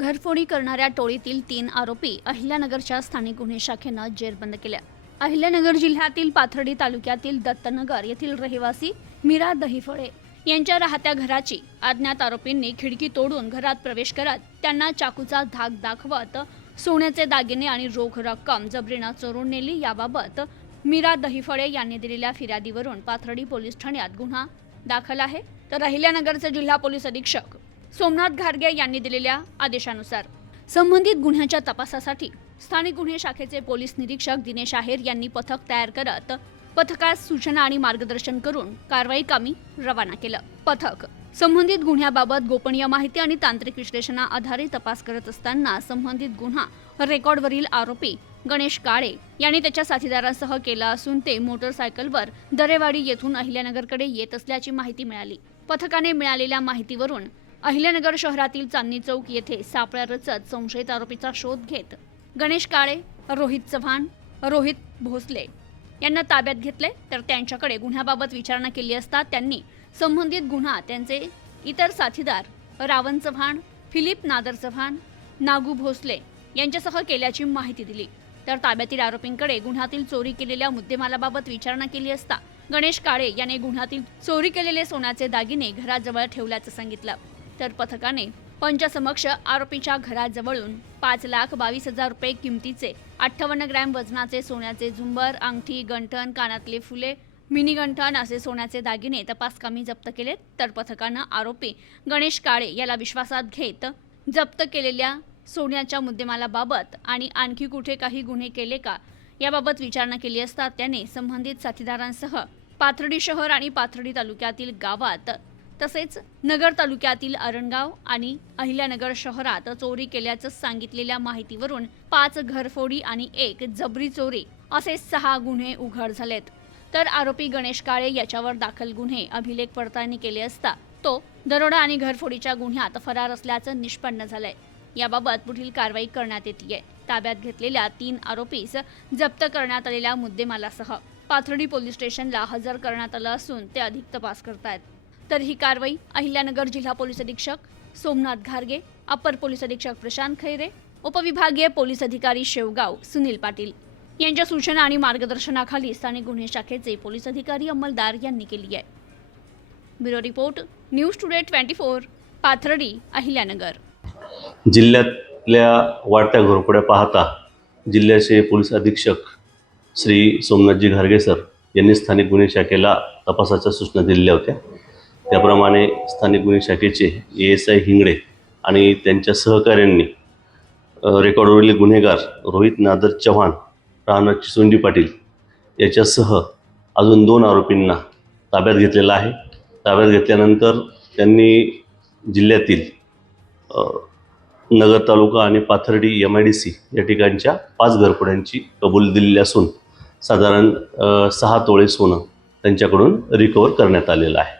घरफोडी करणाऱ्या टोळीतील 3 आरोपी अहिल्यानगरच्या स्थानिक गुन्हे शाखेनं जेरबंद केल्या। अहिल्यानगर जिल्ह्यातील पाथर्डी तालुक्यातील दत्तनगर येथील रहिवासी मीरा दहिफळे यांच्या राहत्या घराची अज्ञात आरोपींनी खिडकी तोडून घरात प्रवेश करत त्यांना चाकूचा धाक दाखवत सोन्याचे दागिने आणि रोख रक्कम जबरीनं चोरून नेली। याबाबत मीरा दहिफळे यांनी दिलेल्या फिर्यादीवरून पाथर्डी पोलीस ठाण्यात गुन्हा दाखल आहे। तर अहिल्यानगरचे जिल्हा पोलीस अधीक्षक सोमनाथ घारगे यांनी दिलेल्या आदेशानुसार संबंधित गुन्ह्याच्या तपासासाठी स्थानिक गुन्हे शाखेचे पोलीस निरीक्षक दिनेश आहेर यांनी पथक तयार करत पथकास सूचना आणि मार्गदर्शन करून कारवाई कामी रवाना केलं। पथक संबंधित गुन्ह्याबाबत गोपनीय माहिती आणि तांत्रिक विश्लेषणा आधारित तपास करत असताना संबंधित गुन्हा रेकॉर्डवरील आरोपी गणेश काळे यांनी त्याच्या साथीदारांसह केला असून ते मोटरसायकलवर दरेवाडी येथून अहिल्यानगरकडे येत असल्याची माहिती मिळाली। पथकाने मिळालेल्या माहितीवरून अहिल्यानगर शहरातील चांदणी चौक येथे सापळा रचत संशयित आरोपीचा शोध घेत गणेश काळे, रोहित चव्हाण, रोहित भोसले यांना ताब्यात घेतले। तर त्यांच्याकडे गुन्ह्याबाबत विचारणा केली असता त्यांनी संबंधित गुन्हा त्यांचे इतर साथीदार रावण चव्हाण, फिलिप नादर चव्हाण, नागू भोसले यांच्यासह केल्याची माहिती दिली। तर ताब्यातील आरोपींकडे गुन्ह्यातील चोरी केलेल्या मुद्देमालाबाबत विचारणा केली असता गणेश काळे याने गुन्ह्यातील चोरी केलेले सोन्याचे दागिने घराजवळ ठेवल्याचं सांगितलं। तर पथकाने पंचासमक्ष आरोपीच्या घराजवळून 5,22,000 रुपये किमतीचे 58 ग्रॅम वजनाचे सोन्याचे झुंबर, अंगठी, गंठण, कानातले फुले, मिनी गंठण असे सोन्याचे दागिने तपासकामी जप्त केले। तर पथकानं आरोपी गणेश काळे याला विश्वासात घेत जप्त केलेल्या सोन्याच्या मुद्देमालाबाबत आणि आणखी कुठे काही गुन्हे केले का याबाबत विचारणा केली असता त्याने संबंधित साथीदारांसह पाथर्डी शहर आणि पाथर्डी तालुक्यातील गावात तसेच नगर तालुक्यातील अरणगाव आणि अहिल्यानगर शहरात चोरी केल्याचं सांगितलेल्या माहितीवरून 5 घरफोडी आणि 1 जबरी चोरी असे 6 गुन्हे उघड झालेत। तर आरोपी गणेश काळे याच्यावर दाखल गुन्हे अभिलेख पडताळणी केले असता तो दरोडा आणि घरफोडीच्या गुन्ह्यात फरार असल्याचं निष्पन्न झालंय। याबाबत पुढील कारवाई करण्यात येते। ताब्यात घेतलेल्या 3 आरोपीस जप्त करण्यात आलेल्या मुद्देमालासह पाथर्डी पोलीस स्टेशनला हजर करण्यात आलं असून ते अधिक तपास करतायत। तर ही कारवाई अहिल्यानगर जिल्हा पोलीस अधीक्षक सोमनाथ घारगे, अपर पोलीस अधीक्षक प्रशांत खैरे, उपविभागीय पोलीस अधिकारी शेवगाव सुनील पाटील यांच्या सूचना आणि मार्गदर्शनाखाली स्थानिक गुन्हे शाखेचे पोलीस अधिकारी अंमलदार यांनी केली आहे। Bureau report, news today 24, Pathardi, Ahilyanagar. जिल्ह्यातल्या वाढत्या घरफोड्या पाहता जिल्ह्याचे पोलीस अधीक्षक श्री सोमनाथजी घारगे सर यांनी स्थानिक गुन्हे शाखेला तपासाच्या सूचना दिलेल्या होत्या। त्याप्रमाणे स्थानिक गुन्हे शाखेचे ASI हिंगडे आणि त्यांच्या सहकाऱ्यांनी रेकॉर्डवरील गुन्हेगार रोहित नादर चव्हाण राहणार चिसोंडी पाटील याच्यासह अजून 2 आरोपींना ताब्यात घेतलेला आहे। ताब्यात घेतल्यानंतर त्यांनी जिल्ह्यातील नगर तालुका आणि पाथर्डी MIDC या ठिकाणच्या 5 घरफोड्यांची कबुली दिलेली असून साधारण 6 तोळे सोनं त्यांच्याकडून रिकवर करण्यात आलेलं आहे।